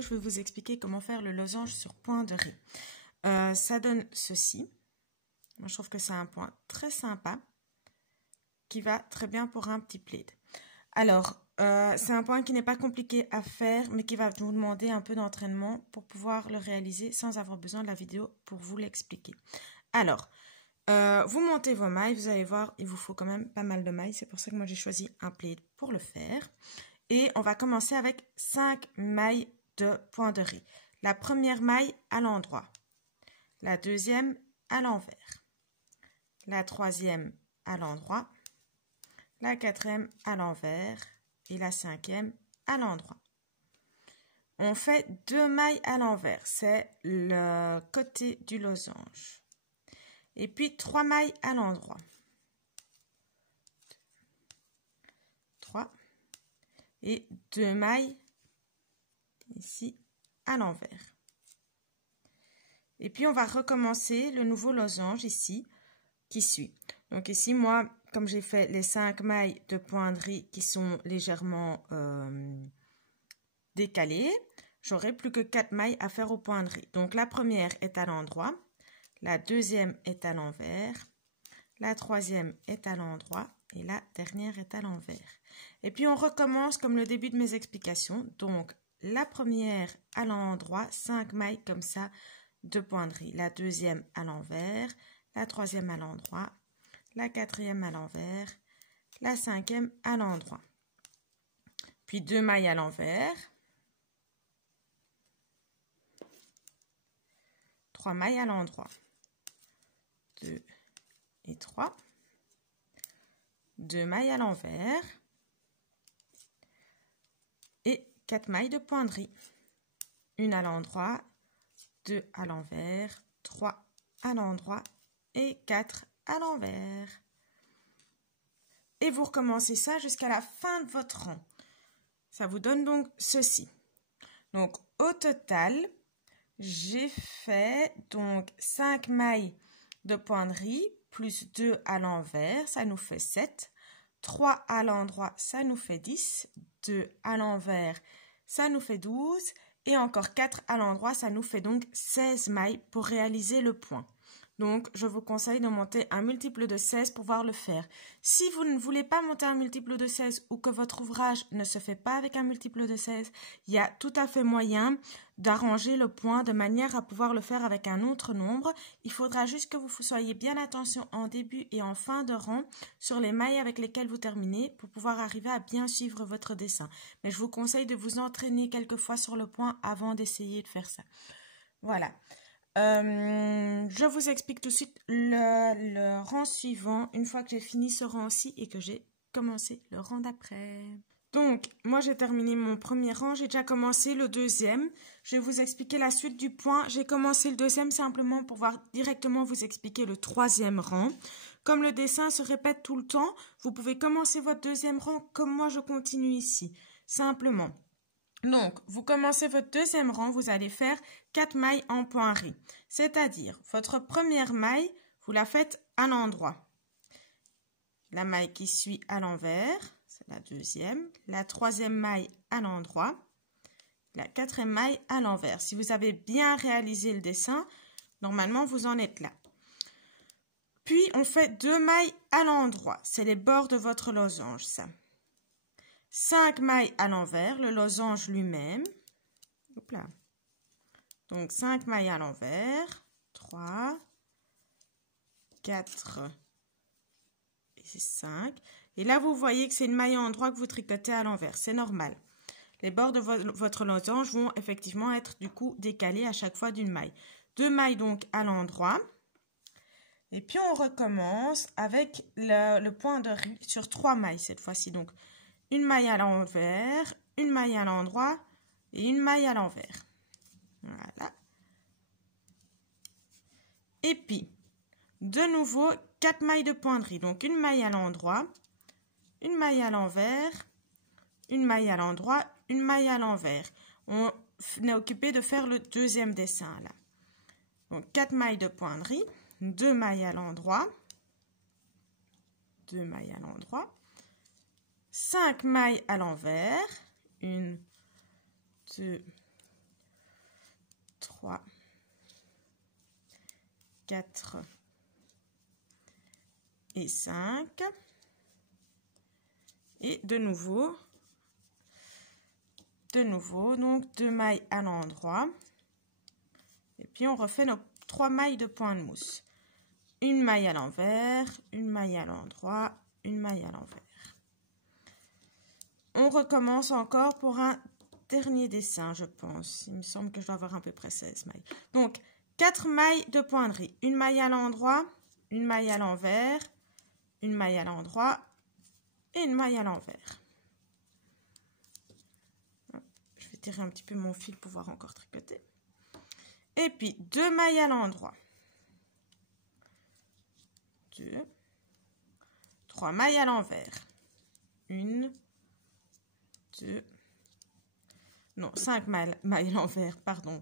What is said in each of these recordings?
Je vais vous expliquer comment faire le losange sur point de riz. Ça donne ceci. Moi, je trouve que c'est un point très sympa qui va très bien pour un petit plaid. Alors, c'est un point qui n'est pas compliqué à faire, mais qui va vous demander un peu d'entraînement pour pouvoir le réaliser sans avoir besoin de la vidéo pour vous l'expliquer. Alors, vous montez vos mailles, vous allez voir, il vous faut quand même pas mal de mailles. C'est pour ça que moi, j'ai choisi un plaid pour le faire. Et on va commencer avec 5 mailles de point de riz. La première maille à l'endroit, la deuxième à l'envers, la troisième à l'endroit, la quatrième à l'envers et la cinquième à l'endroit. On fait 2 mailles à l'envers, c'est le côté du losange. Et puis 3 mailles à l'endroit. 3 et 2 mailles ici à l'envers. Et puis on va recommencer le nouveau losange ici qui suit. Donc ici moi comme j'ai fait les 5 mailles de point de riz qui sont légèrement décalées, j'aurai plus que 4 mailles à faire au point de riz. Donc la première est à l'endroit, la deuxième est à l'envers, la troisième est à l'endroit et la dernière est à l'envers. Et puis on recommence comme le début de mes explications. Donc la première à l'endroit, 5 mailles comme ça de point de riz. La deuxième à l'envers, la troisième à l'endroit, la quatrième à l'envers, la cinquième à l'endroit. Puis 2 mailles à l'envers, 3 mailles à l'endroit, 2 et 3, 2 mailles à l'envers et 4 mailles de point de riz. Une à l'endroit, 2 à l'envers, 3 à l'endroit et 4 à l'envers. Et vous recommencez ça jusqu'à la fin de votre rang. Ça vous donne donc ceci. Donc au total, j'ai fait donc 5 mailles de point de riz plus 2 à l'envers, ça nous fait 7. 3 à l'endroit, ça nous fait 10. 2 à l'envers, ça nous fait 12. Et encore 4 à l'endroit, ça nous fait donc 16 mailles pour réaliser le point. Donc, je vous conseille de monter un multiple de 16 pour pouvoir le faire. Si vous ne voulez pas monter un multiple de 16 ou que votre ouvrage ne se fait pas avec un multiple de 16, il y a tout à fait moyen d'arranger le point de manière à pouvoir le faire avec un autre nombre. Il faudra juste que vous soyez bien attention en début et en fin de rang sur les mailles avec lesquelles vous terminez pour pouvoir arriver à bien suivre votre dessin. Mais je vous conseille de vous entraîner quelquefois sur le point avant d'essayer de faire ça. Voilà. Je vous explique tout de suite le rang suivant une fois que j'ai fini ce rang-ci et que j'ai commencé le rang d'après. Donc, moi j'ai terminé mon premier rang, j'ai déjà commencé le deuxième. Je vais vous expliquer la suite du point. J'ai commencé le deuxième simplement pour pouvoir directement vous expliquer le troisième rang. Comme le dessin se répète tout le temps, vous pouvez commencer votre deuxième rang comme moi je continue ici, simplement. Donc, vous commencez votre deuxième rang, vous allez faire 4 mailles en point riz. C'est-à-dire, votre première maille, vous la faites à l'endroit. La maille qui suit à l'envers, c'est la deuxième. La troisième maille à l'endroit. La quatrième maille à l'envers. Si vous avez bien réalisé le dessin, normalement, vous en êtes là. Puis, on fait 2 mailles à l'endroit. C'est les bords de votre losange, ça. 5 mailles à l'envers, le losange lui-même. Donc 5 mailles à l'envers, 3, 4 et 5. Et là, vous voyez que c'est une maille à l'endroit que vous tricotez à l'envers. C'est normal. Les bords de votre losange vont effectivement être du coup décalés à chaque fois d'une maille. 2 mailles donc à l'endroit. Et puis on recommence avec le point de riz sur 3 mailles cette fois-ci. Donc une maille à l'envers, une maille à l'endroit et une maille à l'envers. Voilà. Et puis, de nouveau, 4 mailles de point de riz. Donc, une maille à l'endroit, une maille à l'envers, une maille à l'endroit, une maille à l'envers. On est occupé de faire le deuxième dessin, là. Donc, 4 mailles de point de riz. 2 mailles à l'endroit, 2 mailles à l'endroit, 5 mailles à l'envers, 1, 2, 3, 4 et 5. Et de nouveau, donc 2 mailles à l'endroit. Et puis on refait nos 3 mailles de point de mousse. Une maille à l'envers, une maille à l'endroit, une maille à l'envers. On recommence encore pour un dernier dessin, je pense. Il me semble que je dois avoir à peu près 16 mailles. Donc, 4 mailles de pointerie. Une maille à l'endroit, une maille à l'envers, une maille à l'endroit et une maille à l'envers. Je vais tirer un petit peu mon fil pour pouvoir encore tricoter. Et puis, 2 mailles à l'endroit. 2. 3 mailles à l'envers. 1, 2, non, 5 mailles à l'envers, pardon.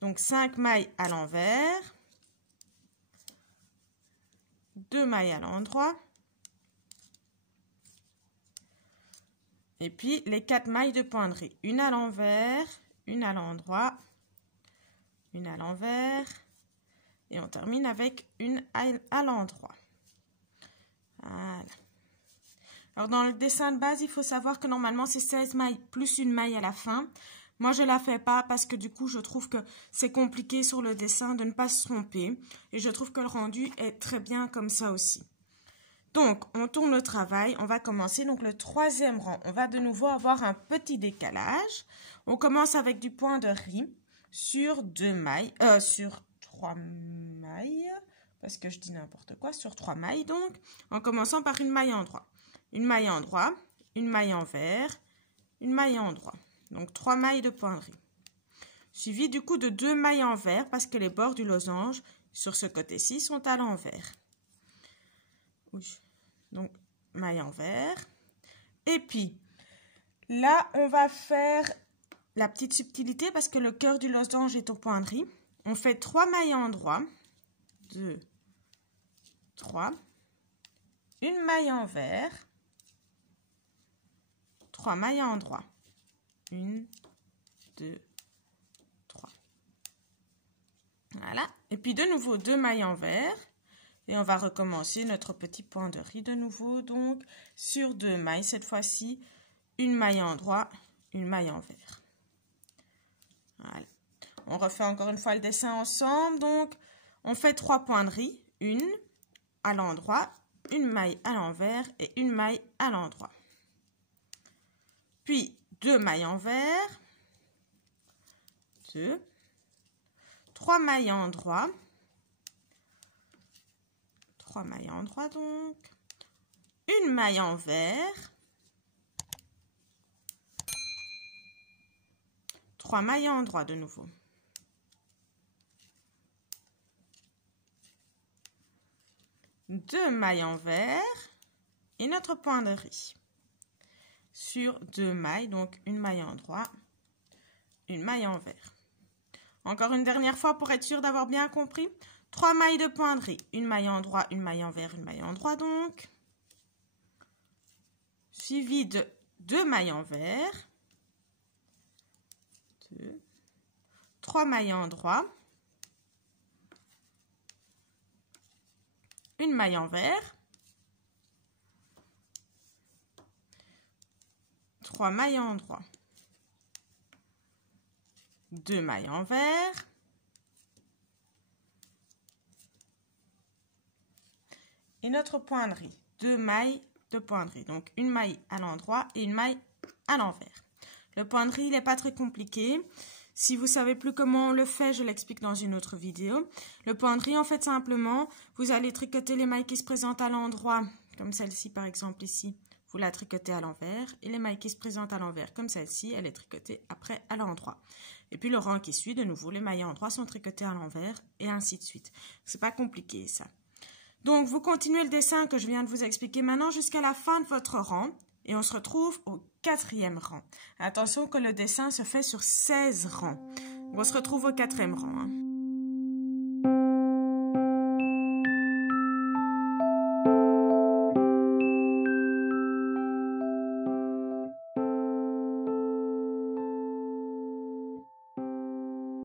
Donc, 5 mailles à l'envers. 2 mailles à l'endroit. Et puis, les 4 mailles de pointerie. Une à l'envers, une à l'endroit, une à l'envers. Et on termine avec une à l'endroit. Voilà. Alors, dans le dessin de base, il faut savoir que normalement, c'est 16 mailles plus une maille à la fin. Moi, je ne la fais pas parce que du coup, je trouve que c'est compliqué sur le dessin de ne pas se tromper. Et je trouve que le rendu est très bien comme ça aussi. Donc, on tourne le travail. On va commencer donc le 3e rang. On va de nouveau avoir un petit décalage. On commence avec du point de riz sur 2 mailles, sur 3 mailles, parce que je dis n'importe quoi, sur 3 mailles donc, en commençant par une maille endroit. Une maille endroit, une maille envers, une maille endroit. Donc 3 mailles de pointerie. Suivi du coup de 2 mailles envers parce que les bords du losange sur ce côté-ci sont à l'envers. Donc maille envers. Et puis là, on va faire la petite subtilité parce que le cœur du losange est au point de riz. On fait 3 mailles endroit. 2, 3. Une maille envers. 3 mailles endroit. 1, 2, 3. Voilà. Et puis de nouveau 2 mailles envers. Et on va recommencer notre petit point de riz de nouveau. Donc sur 2 mailles, cette fois-ci, une maille endroit, une maille envers. Voilà. On refait encore une fois le dessin ensemble. Donc on fait 3 points de riz. Une à l'endroit, une maille à l'envers et une maille à l'endroit. Puis 2 mailles envers, 2, 3 mailles endroit, 3 mailles endroit donc, une maille envers, 3 mailles endroit de nouveau. Deux mailles envers et notre point de riz. Sur 2 mailles, donc une maille endroit, une maille envers. Encore une dernière fois pour être sûr d'avoir bien compris. 3 mailles de point de riz, une maille endroit, une maille envers, une maille endroit donc. Suivi de 2 mailles envers. 2, 3 mailles endroit. Une maille envers. 3 mailles endroit. 2 mailles envers. Et notre point de riz. 2 mailles de point de riz. Donc une maille à l'endroit et une maille à l'envers. Le point de riz, il n'est pas très compliqué. Si vous ne savez plus comment on le fait, je l'explique dans une autre vidéo. Le point de riz, en fait, simplement, vous allez tricoter les mailles qui se présentent à l'endroit, comme celle-ci par exemple ici. Vous la tricotez à l'envers et les mailles qui se présentent à l'envers comme celle-ci, elle est tricotée après à l'endroit. Et puis le rang qui suit, de nouveau, les mailles à l'endroit sont tricotées à l'envers et ainsi de suite. C'est pas compliqué ça. Donc vous continuez le dessin que je viens de vous expliquer maintenant jusqu'à la fin de votre rang et on se retrouve au 4e rang. Attention que le dessin se fait sur 16 rangs. On se retrouve au 4e rang.